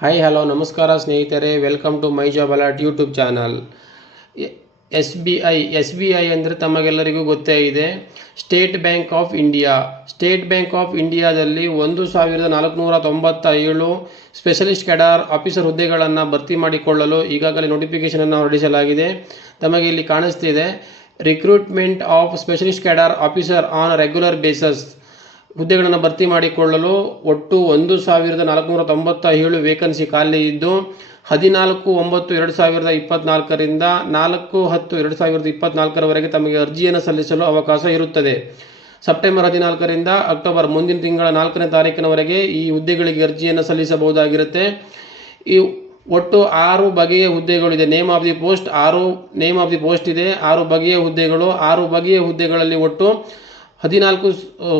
Hi hello ನಮಸ್ಕಾರ ಸ್ನೇಹಿತರೆ. Welcome to my job alert YouTube channel S B I S B I ಅಂದರೆ ತಮಗೆಲ್ಲರಿಗೂ ಗೊತ್ತೇ ಇದೆ. State Bank of India State Bank of ಇಂಡಿಯಾದಲ್ಲಿ ಒಂದು ಸಾವಿರದ ನಾಲ್ಕುನೂರ ತೊಂಬತ್ತ ಏಳು ಸ್ಪೆಷಲಿಸ್ಟ್ ಕೆಡಾರ್ ಆಫೀಸರ್ ಹುದ್ದೆಗಳನ್ನು ಭರ್ತಿ ಮಾಡಿಕೊಳ್ಳಲು ಈಗಾಗಲೇ ನೋಟಿಫಿಕೇಷನನ್ನು ಹೊರಡಿಸಲಾಗಿದೆ. ತಮಗೆ ಇಲ್ಲಿ ಕಾಣಿಸ್ತಿದೆ. Recruitment of specialist cadre officer on regular basis ಹುದ್ದೆಗಳನ್ನು ಭರ್ತಿ ಮಾಡಿಕೊಳ್ಳಲು ಒಟ್ಟು ಒಂದು ಸಾವಿರದ ನಾಲ್ಕುನೂರ ತೊಂಬತ್ತ ಏಳು ವೇಕನ್ಸಿ ಖಾಲಿ ಇದ್ದು, ಹದಿನಾಲ್ಕು, ಒಂಬತ್ತು, ಎರಡು ಸಾವಿರದ ಇಪ್ಪತ್ನಾಲ್ಕರಿಂದ ನಾಲ್ಕು, ಹತ್ತು, ಎರಡು ಸಾವಿರದ ಇಪ್ಪತ್ನಾಲ್ಕರವರೆಗೆ ತಮಗೆ ಅರ್ಜಿಯನ್ನು ಸಲ್ಲಿಸಲು ಅವಕಾಶ ಇರುತ್ತದೆ. ಸೆಪ್ಟೆಂಬರ್ ಹದಿನಾಲ್ಕರಿಂದ ಅಕ್ಟೋಬರ್ ಮುಂದಿನ ತಿಂಗಳ ನಾಲ್ಕನೇ ತಾರೀಕಿನವರೆಗೆ ಈ ಹುದ್ದೆಗಳಿಗೆ ಅರ್ಜಿಯನ್ನು ಸಲ್ಲಿಸಬಹುದಾಗಿರುತ್ತೆ. ಈ ಒಟ್ಟು ಆರು ಬಗೆಯ ಹುದ್ದೆಗಳಿದೆ. ನೇಮ್ ಆಫ್ ದಿ ಪೋಸ್ಟ್ ಆರು, ನೇಮ್ ಆಫ್ ದಿ ಪೋಸ್ಟ್ ಇದೆ. ಆರು ಬಗೆಯ ಹುದ್ದೆಗಳು, ಆರು ಬಗೆಯ ಹುದ್ದೆಗಳಲ್ಲಿ ಒಟ್ಟು ಹದಿನಾಲ್ಕು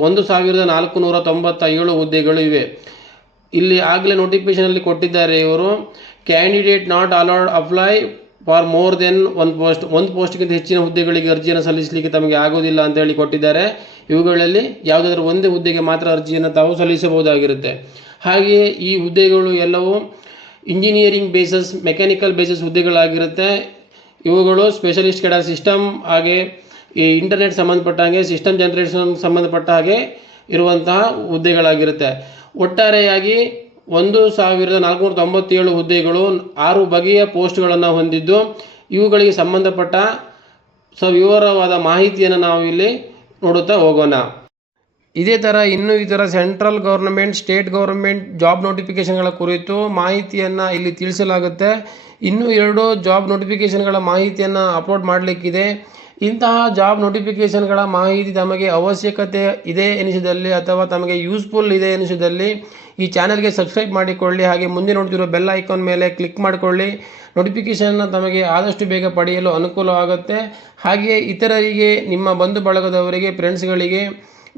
ಒಂದು ಸಾವಿರದ ನಾಲ್ಕು ನೂರ ತೊಂಬತ್ತ ಏಳು ಹುದ್ದೆಗಳು ಇವೆ. ಇಲ್ಲಿ ಆಗಲೇ ನೋಟಿಫಿಕೇಷನಲ್ಲಿ ಕೊಟ್ಟಿದ್ದಾರೆ ಇವರು candidate not allowed apply for more than one post ಒಂದು ಪೋಸ್ಟ್ಗಿಂತ ಹೆಚ್ಚಿನ ಹುದ್ದೆಗಳಿಗೆ ಅರ್ಜಿಯನ್ನು ಸಲ್ಲಿಸಲಿಕ್ಕೆ ತಮಗೆ ಆಗೋದಿಲ್ಲ ಅಂತ ಹೇಳಿ ಕೊಟ್ಟಿದ್ದಾರೆ. ಇವುಗಳಲ್ಲಿ ಯಾವುದಾದ್ರೂ ಒಂದೇ ಹುದ್ದೆಗೆ ಮಾತ್ರ ಅರ್ಜಿಯನ್ನು ತಾವು ಸಲ್ಲಿಸಬಹುದಾಗಿರುತ್ತೆ. ಹಾಗೆಯೇ ಈ ಹುದ್ದೆಗಳು ಎಲ್ಲವೂ ಇಂಜಿನಿಯರಿಂಗ್ ಬೇಸಸ್ ಮೆಕ್ಯಾನಿಕಲ್ ಬೇಸಸ್ ಹುದ್ದೆಗಳಾಗಿರುತ್ತೆ. ಇವುಗಳು ಸ್ಪೆಷಲಿಸ್ಟ್ ಕೆಡ ಸಿಸ್ಟಮ್ ಹಾಗೆ ಈ ಇಂಟರ್ನೆಟ್ ಸಂಬಂಧಪಟ್ಟ ಹಾಗೆ ಸಿಸ್ಟಮ್ ಜನರೇಷನ್ ಸಂಬಂಧಪಟ್ಟ ಹಾಗೆ ಇರುವಂತಹ ಹುದ್ದೆಗಳಾಗಿರುತ್ತೆ. ಒಟ್ಟಾರೆಯಾಗಿ ಒಂದು ಸಾವಿರದ ನಾಲ್ಕುನೂರ ತೊಂಬತ್ತೇಳು ಹುದ್ದೆಗಳು ಆರು ಬಗೆಯ ಪೋಸ್ಟ್ಗಳನ್ನು ಹೊಂದಿದ್ದು, ಇವುಗಳಿಗೆ ಸಂಬಂಧಪಟ್ಟ ಸವಿವರವಾದ ಮಾಹಿತಿಯನ್ನು ನಾವು ಇಲ್ಲಿ ನೋಡುತ್ತಾ ಹೋಗೋಣ. ಇದೇ ಥರ ಇನ್ನೂ ಇತರ central government state government job ನೋಟಿಫಿಕೇಷನ್ಗಳ ಕುರಿತು ಮಾಹಿತಿಯನ್ನು ಇಲ್ಲಿ ತಿಳಿಸಲಾಗುತ್ತೆ. ಇನ್ನೂ ಎರಡು ಜಾಬ್ ನೋಟಿಫಿಕೇಷನ್ಗಳ ಮಾಹಿತಿಯನ್ನು ಅಪ್ಲೋಡ್ ಮಾಡಲಿಕ್ಕಿದೆ. ಇಂತಹ ಜಾಬ್ ನೋಟಿಫಿಕೇಷನ್ಗಳ ಮಾಹಿತಿ ತಮಗೆ ಅವಶ್ಯಕತೆ ಇದೆ ಎನಿಸಿದಲ್ಲಿ ಅಥವಾ ತಮಗೆ ಯೂಸ್ಫುಲ್ ಇದೆ ಎನಿಸಿದಲ್ಲಿ ಈ ಚಾನಲ್ಗೆ ಸಬ್ಸ್ಕ್ರೈಬ್ ಮಾಡಿಕೊಳ್ಳಿ. ಹಾಗೆ ಮುಂದೆ ನೋಡ್ತಿರೋ ಬೆಲ್ ಐಕಾನ್ ಮೇಲೆ ಕ್ಲಿಕ್ ಮಾಡಿಕೊಳ್ಳಿ. ನೋಟಿಫಿಕೇಷನ್ನ ತಮಗೆ ಆದಷ್ಟು ಬೇಗ ಪಡೆಯಲು ಅನುಕೂಲ ಆಗುತ್ತೆ. ಹಾಗೆಯೇ ಇತರರಿಗೆ, ನಿಮ್ಮ ಬಂಧು ಬಳಗದವರಿಗೆ, ಫ್ರೆಂಡ್ಸ್ಗಳಿಗೆ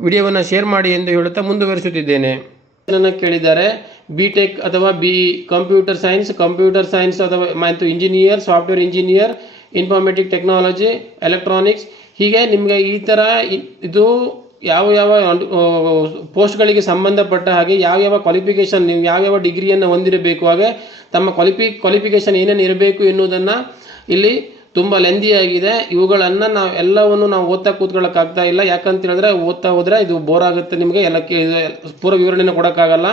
ವಿಡಿಯೋವನ್ನು ಶೇರ್ ಮಾಡಿ ಎಂದು ಹೇಳುತ್ತಾ ಮುಂದುವರಿಸುತ್ತಿದ್ದೇನೆ. ಕೇಳಿದ್ದಾರೆ ಬಿ ಟೆಕ್ ಅಥವಾ B computer science computer science ಅಥವಾ ಮತ್ತು engineer software engineer informatic technology electronics ಹೀಗೆ ನಿಮಗೆ ಈ ಥರ ಇದು ಯಾವ ಯಾವ ಪೋಸ್ಟ್ಗಳಿಗೆ ಸಂಬಂಧಪಟ್ಟ ಹಾಗೆ ಯಾವ ಯಾವ ಕ್ವಾಲಿಫಿಕೇಷನ್ ನೀವು ಯಾವ ಯಾವ ಡಿಗ್ರಿಯನ್ನು ಹೊಂದಿರಬೇಕು, ಹಾಗೆ ತಮ್ಮ ಕ್ವಾಲಿಫಿ ಕ್ವಾಲಿಫಿಕೇಷನ್ ಏನೇನು ಇರಬೇಕು ಎನ್ನುವುದನ್ನು ಇಲ್ಲಿ ತುಂಬ ಲೆಂದಿಯಾಗಿದೆ ಇವುಗಳನ್ನು ನಾವು ಎಲ್ಲವನ್ನು ನಾವು ಓದ್ತಾ ಕೂತ್ಕೊಳ್ಳೋಕ್ಕಾಗ್ತಾ ಇಲ್ಲ. ಯಾಕಂತ ಹೇಳಿದ್ರೆ ಓದ್ತಾ ಹೋದರೆ ಇದು ಬೋರ್ ಆಗುತ್ತೆ ನಿಮಗೆ. ಎಲ್ಲ ಪೂರ್ವ ಪೂರ ವಿವರಣೆನ ಕೊಡೋಕ್ಕಾಗಲ್ಲ.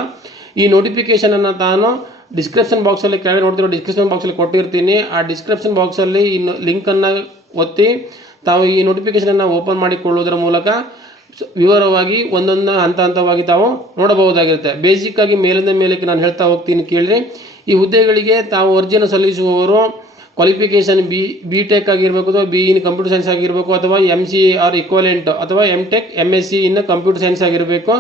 ಈ ನೋಟಿಫಿಕೇಷನನ್ನು ನಾನು ಡಿಸ್ಕ್ರಿಪ್ಷನ್ ಬಾಕ್ಸಲ್ಲಿ ಕೆಳಗೆ ನೋಡ್ತಿರೋ ಡಿಸ್ಕ್ರಿಪ್ಷನ್ ಬಾಕ್ಸಲ್ಲಿ ಕೊಟ್ಟಿರ್ತೀನಿ. ಆ ಡಿಸ್ಕ್ರಿಪ್ಷನ್ ಬಾಕ್ಸಲ್ಲಿ ಇನ್ನು ಲಿಂಕನ್ನು ಒತ್ತಿ, ತಾವು ಈ ನೋಟಿಫಿಕೇಷನನ್ನು ಓಪನ್ ಮಾಡಿಕೊಳ್ಳುವುದರ ಮೂಲಕ ವಿವರವಾಗಿ ಒಂದೊಂದು ಹಂತ ಹಂತವಾಗಿ ತಾವು ನೋಡಬಹುದಾಗಿರುತ್ತೆ. ಬೇಸಿಕ್ ಆಗಿ ಮೇಲಿಂದ ಮೇಲಕ್ಕೆ ನಾನು ಹೇಳ್ತಾ ಹೋಗ್ತೀನಿ ಕೇಳಿರಿ. ಈ ಹುದ್ದೆಗಳಿಗೆ ತಾವು ಅರ್ಜಿಯನ್ನು ಸಲ್ಲಿಸುವವರು ಕ್ವಾಲಿಫಿಕೇಷನ್ ಬಿ ಬಿ ಟೆಕ್ ಆಗಿರಬೇಕು ಅಥವಾ ಬಿ ಇನ್ ಕಂಪ್ಯೂಟರ್ ಸೈನ್ಸ್ ಆಗಿರಬೇಕು ಅಥವಾ ಎಂ ಸಿ ಆರ್ ಇಕ್ವಲೆಂಟ್ ಅಥವಾ M tech M S C ಇನ್ನು ಕಂಪ್ಯೂಟರ್ ಸೈನ್ಸ್ ಆಗಿರಬೇಕು.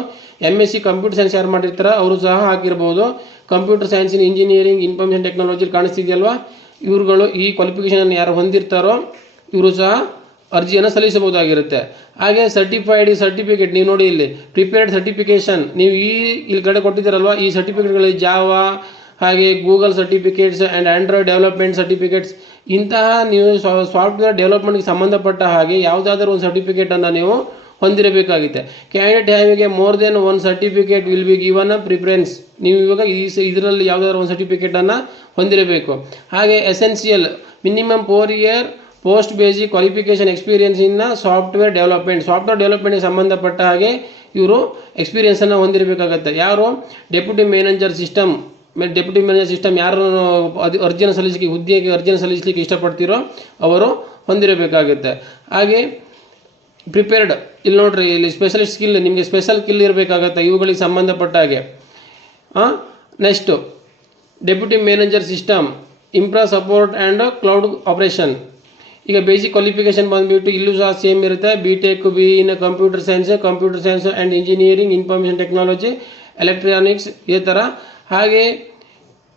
M S C computer science ಯಾರು ಮಾಡಿರ್ತಾರೆ ಅವರು ಸಹ ಹಾಕಿರ್ಬೋದು. Computer science in engineering, information, technology ಕಾಣಿಸ್ತಿದೆಯಲ್ವಾ? ಇವರುಗಳು ಈ ಕ್ವಾಲಿಫಿಕೇಷನ್ ಯಾರು ಹೊಂದಿರ್ತಾರೋ, ಇವರು ಸಹ ಅರ್ಜಿಯನ್ನು ಸಲ್ಲಿಸಬಹುದಾಗಿರುತ್ತೆ. ಹಾಗೆ ಸರ್ಟಿಫೈಡ್ ಸರ್ಟಿಫಿಕೇಟ್ ನೀವು ನೋಡಿ ಇಲ್ಲಿ ಪ್ರಿಪೇರ್ಡ್ ಸರ್ಟಿಫಿಕೇಶನ್ ನೀವು ಈ ಇಲ್ಲಿ ಕಡೆ ಕೊಟ್ಟಿದ್ದೀರಲ್ವ, ಈ ಸರ್ಟಿಫಿಕೇಟ್ಗಳಲ್ಲಿ ಜಾವಾ, ಹಾಗೆ Google certificates and android development certificates ಇಂತಹ ನೀವು ಸಾಫ್ಟ್ವೇರ್ ಡೆವಲಪ್ಮೆಂಟ್ಗೆ ಸಂಬಂಧಪಟ್ಟ ಹಾಗೆ ಯಾವುದಾದ್ರೂ ಒಂದು ಸರ್ಟಿಫಿಕೇಟನ್ನು ನೀವು ಹೊಂದಿರಬೇಕಾಗುತ್ತೆ. Candidate having more than one certificate will be given a preference ನೀವು ಇವಾಗ ಈ ಇದರಲ್ಲಿ ಯಾವುದಾದ್ರು ಒಂದು ಸರ್ಟಿಫಿಕೇಟನ್ನು ಹೊಂದಿರಬೇಕು. ಹಾಗೆ essential minimum four year post basic qualification experience in software development software ಡೆವಲಪ್ಮೆಂಟ್ಗೆ ಸಂಬಂಧಪಟ್ಟ ಹಾಗೆ ಇವರು ಎಕ್ಸ್ಪೀರಿಯನ್ಸನ್ನು ಹೊಂದಿರಬೇಕಾಗತ್ತೆ. ಯಾರು? Deputy manager system deputy manager system ಯಾರು ಅದು ಅರ್ಜಿಯನ್ನು ಸಲ್ಲಿಸಲಿಕ್ಕೆ, ಹುದ್ದೆಗೆ ಅರ್ಜಿಯನ್ನು ಸಲ್ಲಿಸಲಿಕ್ಕೆ ಇಷ್ಟಪಡ್ತೀರೋ ಅವರು ಹೊಂದಿರಬೇಕಾಗುತ್ತೆ. ಹಾಗೆ ಪ್ರಿಪೇರ್ಡ್ ಇಲ್ಲಿ ನೋಡ್ರಿ, ಇಲ್ಲಿ ಸ್ಪೆಷಲಿಸ್ಟ್ ಸ್ಕಿಲ್ ನಿಮಗೆ ಸ್ಪೆಷಲ್ ಸ್ಕಿಲ್ ಇರಬೇಕಾಗತ್ತೆ, ಇವುಗಳಿಗೆ ಸಂಬಂಧಪಟ್ಟ ಹಾಗೆ. Next deputy manager system infra support and cloud operation ಈಗ ಬೇಸಿಕ್ ಕ್ವಾಲಿಫಿಕೇಷನ್ ಬಂದುಬಿಟ್ಟು ಇಲ್ಲೂ ಸಹ ಸೇಮ್ ಇರುತ್ತೆ. B tech B in computer science computer science and engineering information technology electronics ಈ ಥರ. ಹಾಗೆ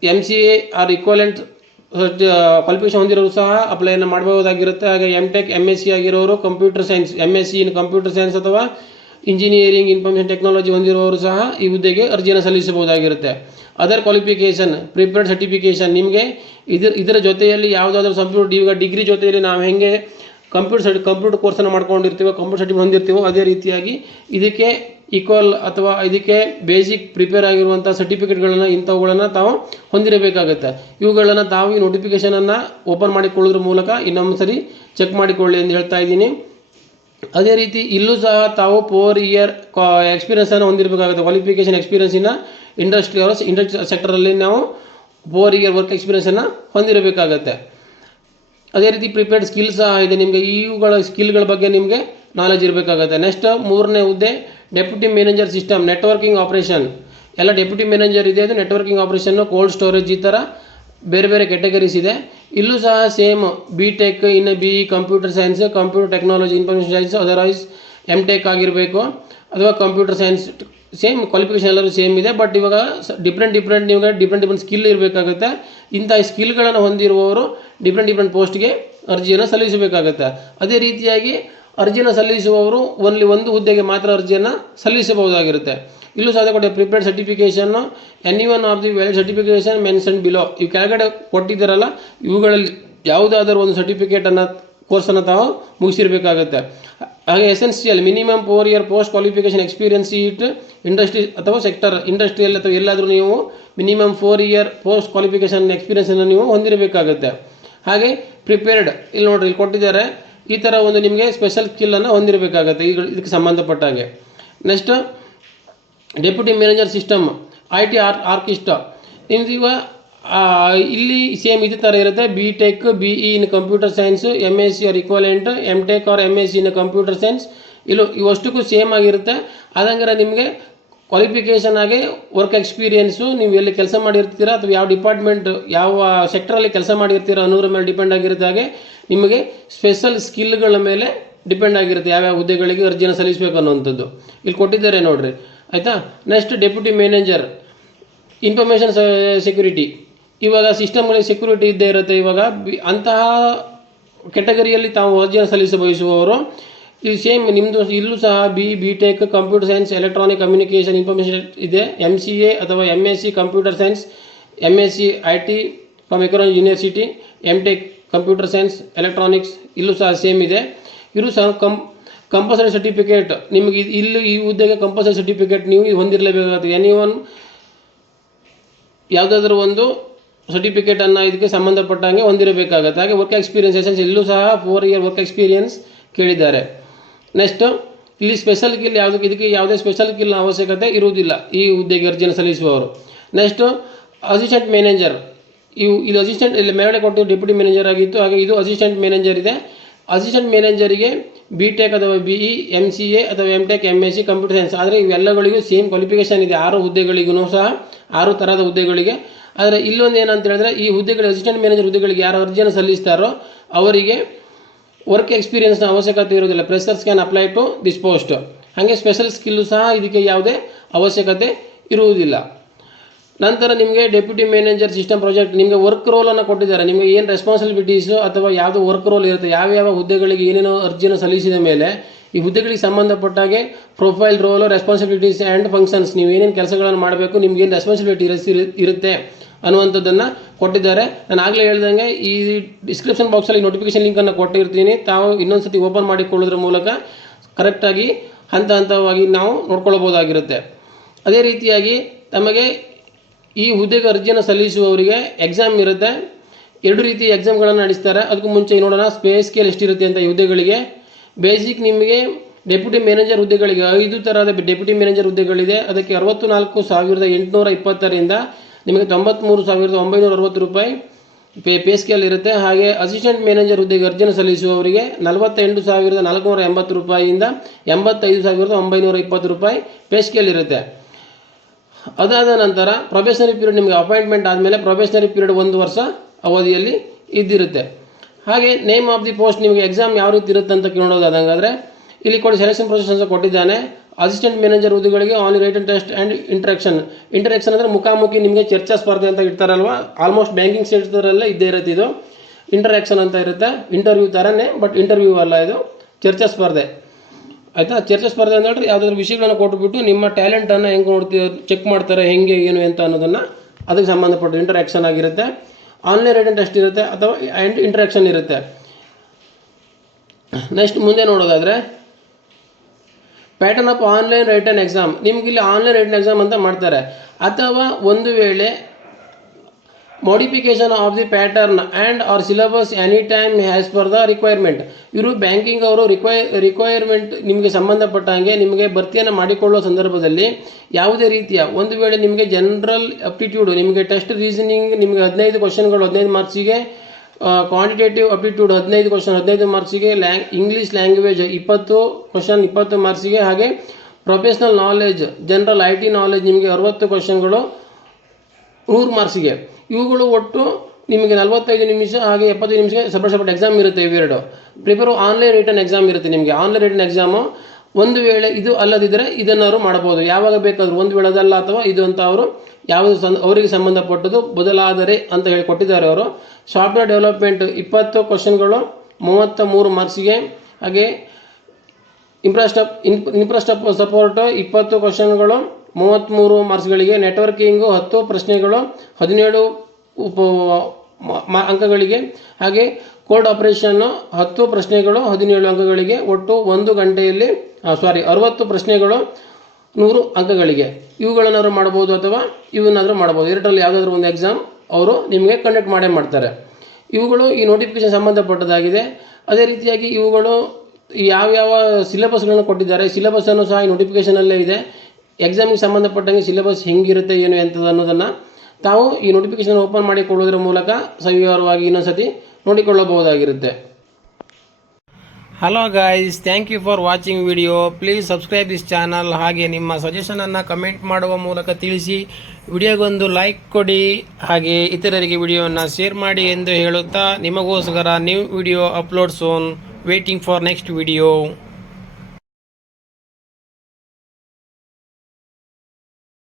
M C A or equivalent qualification ಹೊಂದಿರೋರು ಸಹ ಅಪ್ಲೈಯನ್ನು ಮಾಡಬಹುದಾಗಿರುತ್ತೆ. ಹಾಗೆ M tech M S C ಆಗಿರೋರು computer science M S C in computer science ಅಥವಾ engineering information technology ಹೊಂದಿರುವವರು ಸಹ ಈ ಹುದ್ದೆಗೆ ಅರ್ಜಿಯನ್ನು ಸಲ್ಲಿಸಬಹುದಾಗಿರುತ್ತೆ. ಅದರ್ ಕ್ವಾಲಿಫಿಕೇಷನ್ ಪ್ರಿಪೇರ್ಡ್ ಸರ್ಟಿಫಿಕೇಷನ್ ನಿಮಗೆ ಇದರ ಇದರ ಜೊತೆಯಲ್ಲಿ ಯಾವುದಾದ್ರೂ ಕಂಪ್ಯೂಟರ್ ಈಗ ಡಿಗ್ರಿ ಜೊತೆಯಲ್ಲಿ ನಾವು ಹೆಂಗೆ ಕಂಪ್ಯೂಟರ್ ಸರ್ಟಿ ಕಂಪ್ಯೂಟರ್ ಕೋರ್ಸನ್ನು ಮಾಡ್ಕೊಂಡಿರ್ತೀವೋ ಕಂಪ್ಯೂಟರ್ ಸರ್ಟಿಫಿಕೇಟ್ ಹೊಂದಿರ್ತೀವೋ, ಅದೇ ರೀತಿಯಾಗಿ ಇದಕ್ಕೆ ಈಕ್ವಲ್ ಅಥವಾ ಇದಕ್ಕೆ ಬೇಸಿಕ್ ಪ್ರಿಪೇರ್ ಆಗಿರುವಂಥ ಸರ್ಟಿಫಿಕೇಟ್ಗಳನ್ನು ಇಂಥವುಗಳನ್ನು ತಾವು ಹೊಂದಿರಬೇಕಾಗುತ್ತೆ. ಇವುಗಳನ್ನು ತಾವು ಈ ನೋಟಿಫಿಕೇಷನನ್ನು ಓಪನ್ ಮಾಡಿಕೊಳ್ಳೋದ್ರ ಮೂಲಕ ಇನ್ನೊಂದು ಸರಿ ಚೆಕ್ ಮಾಡಿಕೊಳ್ಳಿ ಎಂದು ಹೇಳ್ತಾ ಇದ್ದೀನಿ. ಅದೇ ರೀತಿ ಇಲ್ಲೂ ಸಹ ತಾವು ಫೋರ್ ಇಯರ್ ಎಕ್ಸ್ಪೀರಿಯನ್ಸನ್ನು ಹೊಂದಿರಬೇಕಾಗುತ್ತೆ. ಕ್ವಾಲಿಫಿಕೇಷನ್ ಎಕ್ಸ್ಪೀರಿಯನ್ಸಿನ ಇಂಡಸ್ಟ್ರಿ ಅವರ್ಸ್ ಇಂಡಸ್ಟ್ರಿ ಸೆಕ್ಟರಲ್ಲಿ ನಾವು ಫೋರ್ ಇಯರ್ ವರ್ಕ್ ಎಕ್ಸ್ಪೀರಿಯನ್ಸನ್ನು ಹೊಂದಿರಬೇಕಾಗತ್ತೆ. ಅದೇ ರೀತಿ ಪ್ರಿಪೇರ್ಡ್ ಸ್ಕಿಲ್ ಸಹ ಇದೆ ನಿಮಗೆ. ಇವುಗಳ ಸ್ಕಿಲ್ಗಳ ಬಗ್ಗೆ ನಿಮಗೆ ನಾಲೆಜ್ ಇರಬೇಕಾಗುತ್ತೆ. ನೆಕ್ಸ್ಟ್ ಮೂರನೇ ಹುದ್ದೆ deputy manager system networking operation ಎಲ್ಲ ಡೆಪ್ಯೂಟಿ ಮ್ಯಾನೇಜರ್ ಇದೆ, ಅದು ನೆಟ್ವರ್ಕಿಂಗ್ ಆಪ್ರೇಷನ್ನು ಕೋಲ್ಡ್ ಸ್ಟೋರೇಜ್ ಈ ಥರ ಬೇರೆ ಬೇರೆ ಕೆಟಗರೀಸ್ ಇದೆ. ಇಲ್ಲೂ ಸಹ ಸೇಮ್ ಬಿ ಟೆಕ್ ಇನ್ನು B computer science computer technology information science otherwise M tech ಆಗಿರಬೇಕು. ಅಥವಾ ಕಂಪ್ಯೂಟರ್ ಸೈನ್ಸ್ ಸೇಮ್ ಕ್ವಾಲಿಫಿಕೇಷನ್ ಎಲ್ಲರೂ ಸೇಮ್ ಇದೆ ಬಟ್ ಇವಾಗ ಡಿಫ್ರೆಂಟ್ ಡಿಫ್ರೆಂಟ್ ನಿಮಗೆ ಡಿಫ್ರೆಂಟ್ ಡಿಫ್ರೆಂಟ್ ಸ್ಕಿಲ್ ಇರಬೇಕಾಗುತ್ತೆ. ಇಂಥ ಸ್ಕಿಲ್ಗಳನ್ನು ಹೊಂದಿರುವವರು ಡಿಫ್ರೆಂಟ್ ಡಿಫ್ರೆಂಟ್ ಪೋಸ್ಟ್ಗೆ ಅರ್ಜಿಯನ್ನು ಸಲ್ಲಿಸಬೇಕಾಗುತ್ತೆ. ಅದೇ ರೀತಿಯಾಗಿ ಅರ್ಜಿಯನ್ನು ಸಲ್ಲಿಸುವವರು ಓನ್ಲಿ ಒಂದು ಹುದ್ದೆಗೆ ಮಾತ್ರ ಅರ್ಜಿಯನ್ನು ಸಲ್ಲಿಸಬಹುದಾಗಿರುತ್ತೆ. ಇಲ್ಲೂ ಸಹ ಕೊಟ್ಟೆ prepared ಸರ್ಟಿಫಿಕೇಷನ್ನು any one of the valid certification mention below ಇವು ಕೆಳಗಡೆ ಕೊಟ್ಟಿದ್ದಾರಲ್ಲ, ಇವುಗಳಲ್ಲಿ ಯಾವುದಾದರೂ ಒಂದು ಸರ್ಟಿಫಿಕೇಟನ್ನು ಕೋರ್ಸನ್ನು ತಾವು ಮುಗಿಸಿರಬೇಕಾಗುತ್ತೆ. ಹಾಗೆ essential minimum four year post qualification experience IT industry ಅಥವಾ ಸೆಕ್ಟರ್ ಇಂಡಸ್ಟ್ರಿಯಲ್ಲಿ ಅಥವಾ ಎಲ್ಲಾದರೂ ನೀವು minimum four year post qualification ಎಕ್ಸ್ಪೀರಿಯನ್ಸನ್ನು ನೀವು ಹೊಂದಿರಬೇಕಾಗುತ್ತೆ. ಹಾಗೆ ಪ್ರಿಪೇರ್ಡ್ ಇಲ್ಲಿ ನೋಡ್ರಿ, ಇಲ್ಲಿ ಕೊಟ್ಟಿದ್ದಾರೆ. ಈ ಥರ ಒಂದು ನಿಮಗೆ ಸ್ಪೆಷಲ್ ಸ್ಕಿಲ್ಲನ್ನು ಹೊಂದಿರಬೇಕಾಗತ್ತೆ. ಈಗ ಇದಕ್ಕೆ ಸಂಬಂಧಪಟ್ಟ ಹಾಗೆ. Next deputy manager system I T R ಆರ್ಕಿಸ್ಟ ನಿಮ್ದು ಇವ ಇಲ್ಲಿ ಸೇಮ್ ಇದೇ ಥರ ಇರುತ್ತೆ. B tech B E in computer science M S C or equivalent M tech or M S C in computer science ಇಲ್ಲೂ ಇವಷ್ಟಕ್ಕೂ ಸೇಮ್ ಆಗಿರುತ್ತೆ. ಅದಂಗಾರೆ ನಿಮಗೆ ಕ್ವಾಲಿಫಿಕೇಷನ್ ಆಗಿ ವರ್ಕ್ ಎಕ್ಸ್ಪೀರಿಯೆನ್ಸು ನೀವು ಎಲ್ಲಿ ಕೆಲಸ ಮಾಡಿರ್ತೀರಾ ಅಥವಾ ಯಾವ ಡಿಪಾರ್ಟ್ಮೆಂಟ್ ಯಾವ ಸೆಕ್ಟ್ರಲ್ಲಿ ಕೆಲಸ ಮಾಡಿರ್ತೀರಾ ಅನ್ನೋದ್ರ ಮೇಲೆ ಡಿಪೆಂಡ್ ಆಗಿರುತ್ತೆ ಹಾಗೆ ನಿಮಗೆ ಸ್ಪೆಷಲ್ ಸ್ಕಿಲ್ಗಳ ಮೇಲೆ ಡಿಪೆಂಡ್ ಆಗಿರುತ್ತೆ ಯಾವ್ಯಾವ ಹುದ್ದೆಗಳಿಗೆ ಅರ್ಜಿಯನ್ನು ಸಲ್ಲಿಸಬೇಕು ಅನ್ನುವಂಥದ್ದು. ಇಲ್ಲಿ ಕೊಟ್ಟಿದ್ದಾರೆ ನೋಡ್ರಿ. ಆಯಿತಾ? Next deputy manager information security ಇವಾಗ ಸಿಸ್ಟಮ್ಗಳಿಗೆ ಸೆಕ್ಯೂರಿಟಿ ಇದ್ದೇ ಇರುತ್ತೆ ಇವಾಗ. ಅಂತಹ ಕೆಟಗರಿಯಲ್ಲಿ ತಾವು ಅರ್ಜಿಯನ್ನು ಸಲ್ಲಿಸ ಬಯಸುವವರು ಇದು ಸೇಮ್ ನಿಮ್ಮದು ಇಲ್ಲೂ ಸಹ B B tech computer science electronic communication information ಇದೆ. ಎಂ ಸಿ ಎ ಅಥವಾ M S C computer science M S C I T from economic university M tech computer science electronics ಇಲ್ಲೂ ಸಹ ಸೇಮ್ ಇದೆ. ಇರು ಸಹ ಕಂ ಕಂಪಲ್ಸರಿ ಸರ್ಟಿಫಿಕೇಟ್ ನಿಮಗೆ ಇಲ್ಲಿ ಈ ಹುದ್ದೆಗೆ ಕಂಪಲ್ಸರಿ ಸರ್ಟಿಫಿಕೇಟ್ ನೀವು ಹೊಂದಿರಲೇಬೇಕಾಗುತ್ತೆ ಎನಿ ಒನ್ ಯಾವುದಾದ್ರೂ ಒಂದು ಸರ್ಟಿಫಿಕೇಟನ್ನು ಇದಕ್ಕೆ ಸಂಬಂಧಪಟ್ಟಂಗೆ ಹೊಂದಿರಬೇಕಾಗುತ್ತೆ. ಹಾಗೆ ವರ್ಕ್ ಎಕ್ಸ್ಪೀರಿಯನ್ಸ್ ಎಸೆನ್ಸ್ ಇಲ್ಲೂ ಸಹ ಫೋರ್ ಇಯರ್ ವರ್ಕ್ ಎಕ್ಸ್ಪೀರಿಯನ್ಸ್ ಕೇಳಿದ್ದಾರೆ. ನೆಕ್ಸ್ಟ್ ಇಲ್ಲಿ ಸ್ಪೆಷಲ್ ಕಿಲ್ ಯಾವುದಕ್ಕೆ ಇದಕ್ಕೆ ಯಾವುದೇ ಸ್ಪೆಷಲ್ ಕಿಲ್ ಅವಶ್ಯಕತೆ ಇರುವುದಿಲ್ಲ. ಈ ಹುದ್ದೆಗೆ ಅರ್ಜಿಯನ್ನು ಸಲ್ಲಿಸುವವರು. ನೆಕ್ಸ್ಟ್ ಅಸಿಸ್ಟೆಂಟ್ ಮ್ಯಾನೇಜರ್ ಇವು ಇದು ಅಸಿಸ್ಟೆಂಟ್ ಇಲ್ಲಿ ಮೇಲ್ಗಡೆ ಕೊಟ್ಟು ಡೆಪ್ಯೂಟಿ ಮ್ಯಾನೇಜರ್ ಆಗಿತ್ತು. ಹಾಗೆ ಇದು ಅಸಿಸ್ಟೆಂಟ್ ಮ್ಯಾನೇಜರ್ ಇದೆ. ಅಸಿಸ್ಟೆಂಟ್ ಮ್ಯಾನೇಜರಿಗೆ ಬಿ ಟೆಕ್ ಅಥವಾ B E M C A ಅಥವಾ M tech M S C computer science ಆದರೆ ಇವೆಲ್ಲಗಳಿಗೂ ಸೇಮ್ ಕ್ವಾಲಿಫಿಕೇಷನ್ ಇದೆ. ಆರು ಹುದ್ದೆಗಳಿಗೂ ಸಹ, ಆರು ಥರದ ಹುದ್ದೆಗಳಿಗೆ. ಆದರೆ ಇಲ್ಲೊಂದು ಏನಂತ ಹೇಳಿದ್ರೆ ಈ ಹುದ್ದೆಗಳು ಅಸಿಸ್ಟೆಂಟ್ ಮ್ಯಾನೇಜರ್ ಹುದ್ದೆಗಳಿಗೆ ಯಾರು ಅರ್ಜಿಯನ್ನು ಸಲ್ಲಿಸ್ತಾರೋ ಅವರಿಗೆ ವರ್ಕ್ ಎಕ್ಸ್ಪೀರಿಯನ್ಸ್ನ ಅವಶ್ಯಕತೆ ಇರೋದಿಲ್ಲ freshers can apply to this post ಹಾಗೆ ಸ್ಪೆಷಲ್ ಸ್ಕಿಲ್ಲು ಸಹ ಇದಕ್ಕೆ ಯಾವುದೇ ಅವಶ್ಯಕತೆ ಇರುವುದಿಲ್ಲ. ನಂತರ ನಿಮಗೆ ಡೆಪ್ಯೂಟಿ ಮ್ಯಾನೇಜರ್ ಸಿಸ್ಟಮ್ ಪ್ರಾಜೆಕ್ಟ್ ನಿಮಗೆ ವರ್ಕ್ ರೋಲನ್ನು ಕೊಟ್ಟಿದ್ದಾರೆ. ನಿಮಗೆ ಏನು ರೆಸ್ಪಾನ್ಸಿಬಿಲಿಟೀಸು ಅಥವಾ ಯಾವುದೋ ವರ್ಕ್ ರೋಲ್ ಇರುತ್ತೆ ಯಾವ್ಯಾವ ಹುದ್ದೆಗಳಿಗೆ ಏನೇನೋ ಅರ್ಜಿಯನ್ನು ಸಲ್ಲಿಸಿದ ಮೇಲೆ ಈ ಹುದ್ದೆಗಳಿಗೆ ಸಂಬಂಧಪಟ್ಟಾಗೆ profile role responsibilities and functions ನೀವು ಏನೇನು ಕೆಲಸಗಳನ್ನು ಮಾಡಬೇಕು, ನಿಮ್ಗೆ ಏನು ರೆಸ್ಪಾನ್ಸಿಬಿಲಿಟಿ ಇರುತ್ತೆ. ಅನ್ನುವಂಥದ್ದನ್ನು ಕೊಟ್ಟಿದ್ದಾರೆ. ನಾನು ಆಗಲೇ ಹೇಳ್ದಂಗೆ ಈ ಡಿಸ್ಕ್ರಿಪ್ಷನ್ ಬಾಕ್ಸಲ್ಲಿ ನೋಟಿಫಿಕೇಶನ್ ಲಿಂಕನ್ನು ಕೊಟ್ಟಿರ್ತೀನಿ. ತಾವು ಇನ್ನೊಂದು ಸತಿ ಓಪನ್ ಮಾಡಿಕೊಳ್ಳೋದ್ರ ಮೂಲಕ ಕರೆಕ್ಟಾಗಿ ಹಂತ ಹಂತವಾಗಿ ನಾವು ನೋಡ್ಕೊಳ್ಬೋದಾಗಿರುತ್ತೆ ಅದೇ ರೀತಿಯಾಗಿ ತಮಗೆ ಈ ಹುದ್ದೆಗೆ ಅರ್ಜಿಯನ್ನು ಸಲ್ಲಿಸುವವರಿಗೆ ಎಕ್ಸಾಮ್ ಇರುತ್ತೆ. ಎರಡು ರೀತಿ ಎಕ್ಸಾಮ್ಗಳನ್ನು ನಡೆಸ್ತಾರೆ. ಅದಕ್ಕೂ ಮುಂಚೆ ನೋಡೋಣ ಸ್ಪೇ ಸ್ಕೇಲ್ ಎಷ್ಟಿರುತ್ತೆ ಅಂತ ಈ ಹುದ್ದೆಗಳಿಗೆ. ಬೇಸಿಕ್ ನಿಮಗೆ ಡೆಪ್ಯೂಟಿ ಮ್ಯಾನೇಜರ್ ಹುದ್ದೆಗಳಿಗೆ ಐದು ಥರದ ಡೆಪ್ಯೂಟಿ ಮ್ಯಾನೇಜರ್ ಹುದ್ದೆಗಳಿದೆ. ಅದಕ್ಕೆ ಅರವತ್ತು ನಾಲ್ಕು ಸಾವಿರದ ಎಂಟುನೂರ ಇಪ್ಪತ್ತರಿಂದ ನಿಮಗೆ ತೊಂಬತ್ತ್ಮೂರು ಸಾವಿರದ ಒಂಬೈನೂರ ಅರವತ್ತು ರೂಪಾಯಿ ಪೇ ಪೇ ಸ್ಕೇಲ್ ಇರುತ್ತೆ. ಹಾಗೆ ಅಸಿಸ್ಟೆಂಟ್ ಮ್ಯಾನೇಜರ್ ಹುದ್ದೆಗೆ ಅರ್ಜಿಯನ್ನು ಸಲ್ಲಿಸುವವರಿಗೆ ನಲವತ್ತೆಂಟು ಸಾವಿರದ ನಾಲ್ಕುನೂರ ಎಂಬತ್ತು ರೂಪಾಯಿಯಿಂದ ಎಂಬತ್ತೈದು ಸಾವಿರದ ಒಂಬೈನೂರ ಇಪ್ಪತ್ತು ರೂಪಾಯಿ ಪೇ ಸ್ಕೇಲ್ ಇರುತ್ತೆ. ಅದಾದ ನಂತರ ಪ್ರೊಬೇಷನರಿ ಪೀರಿಯಡ್ ನಿಮಗೆ ಅಪಾಯಿಂಟ್ಮೆಂಟ್ ಆದಮೇಲೆ ಪ್ರೊಬೇಷನರಿ ಪೀರಿಯಡ್ ಒಂದು ವರ್ಷ ಅವಧಿಯಲ್ಲಿ ಇದ್ದಿರುತ್ತೆ. ಹಾಗೆ ನೇಮ್ ಆಫ್ ದಿ ಪೋಸ್ಟ್ ನಿಮಗೆ ಎಕ್ಸಾಮ್ ಯಾವ ರೀತಿ ಇರುತ್ತೆ ಅಂತ ಕೇಳೋದಾದಂಗಾದರೆ, ಇಲ್ಲಿ ಕೊಡಿ ಸೆಲೆಕ್ಷನ್ ಪ್ರೊಸೆಸ್ ಅಂತ ಕೊಟ್ಟಿದ್ದಾನೆ. ಅಸಿಸ್ಟೆಂಟ್ ಮ್ಯಾನೇಜರ್ ಹುದ್ದೆಗಳಿಗೆ on written test and interaction interaction ಅಂದರೆ ಮುಖಾಮುಖಿ ನಿಮಗೆ ಚರ್ಚಾ ಸ್ಪರ್ಧೆ ಅಂತ ಇಡ್ತಾರಲ್ವ? ಆಲ್ಮೋಸ್ಟ್ ಬ್ಯಾಂಕಿಂಗ್ ಸೆಕ್ಟರಲ್ಲೇ ಇದ್ದೇ ಇರುತ್ತೆ ಇದು. ಇಂಟ್ರಾಕ್ಷನ್ ಅಂತ ಇರುತ್ತೆ. ಇಂಟರ್ವ್ಯೂ ಥರನೇ ಬಟ್ ಇಂಟರ್ವ್ಯೂ ಅಲ್ಲ ಇದು. ಚರ್ಚಾ ಸ್ಪರ್ಧೆ. ಆಯಿತಾ? ಚರ್ಚಾ ಸ್ಪರ್ಧೆ ಅಂತ ಹೇಳಿದ್ರೆ ಯಾವುದಾದ್ರು ವಿಷಯಗಳನ್ನು ಕೊಟ್ಬಿಟ್ಟು ನಿಮ್ಮ ಟ್ಯಾಲೆಂಟನ್ನು ಹೆಂಗೆ ನೋಡ್ತೀವಿ ಚೆಕ್ ಮಾಡ್ತಾರೆ, ಹೆಂಗೆ, ಏನು ಅಂತ ಅನ್ನೋದನ್ನು ಅದಕ್ಕೆ ಸಂಬಂಧಪಟ್ಟ ಇಂಟರಾಕ್ಷನ್ ಆಗಿರುತ್ತೆ. ಆನ್ಲೈನ್ ರಿಟರ್ನ್ ಟೆಸ್ಟ್ ಇರುತ್ತೆ ಅಥವಾ ಆ್ಯಂಡ್ ಇಂಟ್ರಾಕ್ಷನ್ ಇರುತ್ತೆ. ನೆಕ್ಸ್ಟ್ ಮುಂದೆ ನೋಡೋದಾದರೆ pattern of online written exam ನಿಮ್ಗೆ ಇಲ್ಲಿ ಆನ್ಲೈನ್ ರಿಟರ್ನ್ ಎಕ್ಸಾಮ್ ಅಂತ ಮಾಡ್ತಾರೆ. ಅಥವಾ ಒಂದು ವೇಳೆ modification of the pattern and or syllabus any time as per the requirement ಇವರು ಬ್ಯಾಂಕಿಂಗ್ ಅವರು ರಿಕ್ವೈ ರಿಕ್ವೈರ್ಮೆಂಟ್ ನಿಮಗೆ ಸಂಬಂಧಪಟ್ಟ ಹಾಗೆ ನಿಮಗೆ ಭರ್ತಿಯನ್ನು ಮಾಡಿಕೊಳ್ಳುವ ಸಂದರ್ಭದಲ್ಲಿ ಯಾವುದೇ ರೀತಿಯ ಒಂದು ವೇಳೆ ನಿಮಗೆ ಜನರಲ್ ಅಪ್ಟಿಟ್ಯೂಡ್ ನಿಮಗೆ ಟೆಸ್ಟ್ ರೀಸನಿಂಗ್ ನಿಮಗೆ ಹದಿನೈದು ಕ್ವಶನ್ಗಳು ಹದಿನೈದು ಮಾರ್ಕ್ಸಿಗೆ ಕ್ವಾಂಟಿಟೇಟಿವ್ ಅಪ್ಟಿಟ್ಯೂಡ್ ಹದಿನೈದು ಕ್ವಶನ್ ಹದಿನೈದು ಮಾರ್ಕ್ಸಿಗೆ ಲ್ಯಾಂಗ್ ಇಂಗ್ಲೀಷ್ ಲ್ಯಾಂಗ್ವೇಜ್ ಇಪ್ಪತ್ತು ಕ್ವಶನ್ ಇಪ್ಪತ್ತು ಮಾರ್ಕ್ಸಿಗೆ ಹಾಗೆ professional knowledge general I T knowledge ನಿಮಗೆ ಅರವತ್ತು ಕ್ವಶನ್ಗಳು ನೂರು ಮಾರ್ಕ್ಸಿಗೆ ಇವುಗಳು ಒಟ್ಟು ನಿಮಗೆ ನಲವತ್ತೈದು ನಿಮಿಷ ಹಾಗೆ ಎಪ್ಪತ್ತೈದು ನಿಮಿಷಕ್ಕೆ ಸಪ್ರೇಟ್ ಸಪ್ರೇಟ್ ಎಕ್ಸಾಮ್ ಇರುತ್ತೆ ಇವೆರಡು ಪ್ರಿಪೇರ್ ಆನ್ಲೈನ್ ರಿಟರ್ನ್ ಎಕ್ಸಾಮ್ ಇರುತ್ತೆ ನಿಮಗೆ. ಆನ್ಲೈನ್ ರಿಟರ್ನ್ ಎಕ್ಸಾಮು ಒಂದು ವೇಳೆ ಇದು ಅಲ್ಲದಿದ್ದರೆ ಇದನ್ನಾದ್ರು ಮಾಡಬಹುದು. ಯಾವಾಗ ಬೇಕಾದರೂ, ಒಂದು ವೇಳೆ ಅದಲ್ಲ ಅಥವಾ ಇದು ಅಂತ ಅವರು ಯಾವುದು ಸಂ, ಅವರಿಗೆ ಸಂಬಂಧಪಟ್ಟದ್ದು ಬದಲಾದರೆ ಅಂತ ಹೇಳಿ ಕೊಟ್ಟಿದ್ದಾರೆ ಅವರು. ಸಾಫ್ಟ್ವೇರ್ ಡೆವಲಪ್ಮೆಂಟ್ ಇಪ್ಪತ್ತು ಕ್ವಶನ್ಗಳು ಮೂವತ್ತ ಮೂರು ಮಾರ್ಕ್ಸಿಗೆ ಹಾಗೆ ಇಂಪ್ರಾಸ್ಟಪ್ ಇನ್ ಸಪೋರ್ಟ್ ಇಪ್ಪತ್ತು ಕ್ವಶನ್ಗಳು ಮೂವತ್ತ್ಮೂರು ಮಾರ್ಕ್ಸ್ಗಳಿಗೆ ನೆಟ್ವರ್ಕಿಂಗು ಹತ್ತು ಪ್ರಶ್ನೆಗಳು, ಹದಿನೇಳು ಉಪ ಅಂಕಗಳಿಗೆ. ಹಾಗೆ ಕೋಡ್ ಆಪರೇಷನ್ನು ಹತ್ತು ಪ್ರಶ್ನೆಗಳು, ಹದಿನೇಳು ಅಂಕಗಳಿಗೆ. ಒಟ್ಟು ಒಂದು ಗಂಟೆಯಲ್ಲಿ ಸಾರಿ ಅರವತ್ತು ಪ್ರಶ್ನೆಗಳು ನೂರು ಅಂಕಗಳಿಗೆ. ಇವುಗಳನ್ನಾದರೂ ಮಾಡ್ಬೋದು ಅಥವಾ ಇವನ್ನಾದರೂ ಮಾಡ್ಬೋದು ಎರಡರಲ್ಲಿ ಯಾವುದಾದ್ರೂ ಒಂದು ಎಕ್ಸಾಮ್ ಅವರು ನಿಮಗೆ ಕಂಡಕ್ಟ್ ಮಾಡೇ ಮಾಡ್ತಾರೆ. ಇವುಗಳು ಈ ನೋಟಿಫಿಕೇಶನ್ ಸಂಬಂಧಪಟ್ಟದಾಗಿದೆ ಅದೇ ರೀತಿಯಾಗಿ ಇವುಗಳು ಯಾವ್ಯಾವ ಸಿಲೆಬಸ್ಗಳನ್ನು ಕೊಟ್ಟಿದ್ದಾರೆ ಸಿಲೆಬಸ್ಸನ್ನು ಸಹ ಈ ನೋಟಿಫಿಕೇಷನಲ್ಲೇ ಇದೆ. ಎಕ್ಸಾಮಿಗೆ ಸಂಬಂಧಪಟ್ಟಂಗೆ ಸಿಲೆಬಸ್ ಹೆಂಗಿರುತ್ತೆ, ಏನು ಎಂಥದ್ದು ಅನ್ನೋದನ್ನು ತಾವು ಈ ನೋಟಿಫಿಕೇಶನ್ ಓಪನ್ ಮಾಡಿಕೊಳ್ಳೋದ್ರ ಮೂಲಕ ಸವಿವರವಾಗಿ ಇನ್ನೊಂದ್ಸತಿ ನೋಡಿಕೊಳ್ಳಬಹುದಾಗಿರುತ್ತೆ. Hello guys thank you for watching video please subscribe this channel ಹಾಗೆ ನಿಮ್ಮ ಸಜೆಷನನ್ನು ಕಮೆಂಟ್ ಮಾಡುವ ಮೂಲಕ ತಿಳಿಸಿ. ವಿಡಿಯೋಗೊಂದು ಲೈಕ್ ಕೊಡಿ. ಹಾಗೆ ಇತರರಿಗೆ ವಿಡಿಯೋವನ್ನು ಶೇರ್ ಮಾಡಿ ಎಂದು ಹೇಳುತ್ತಾ ನಿಮಗೋಸ್ಕರ new video upload soon waiting for next video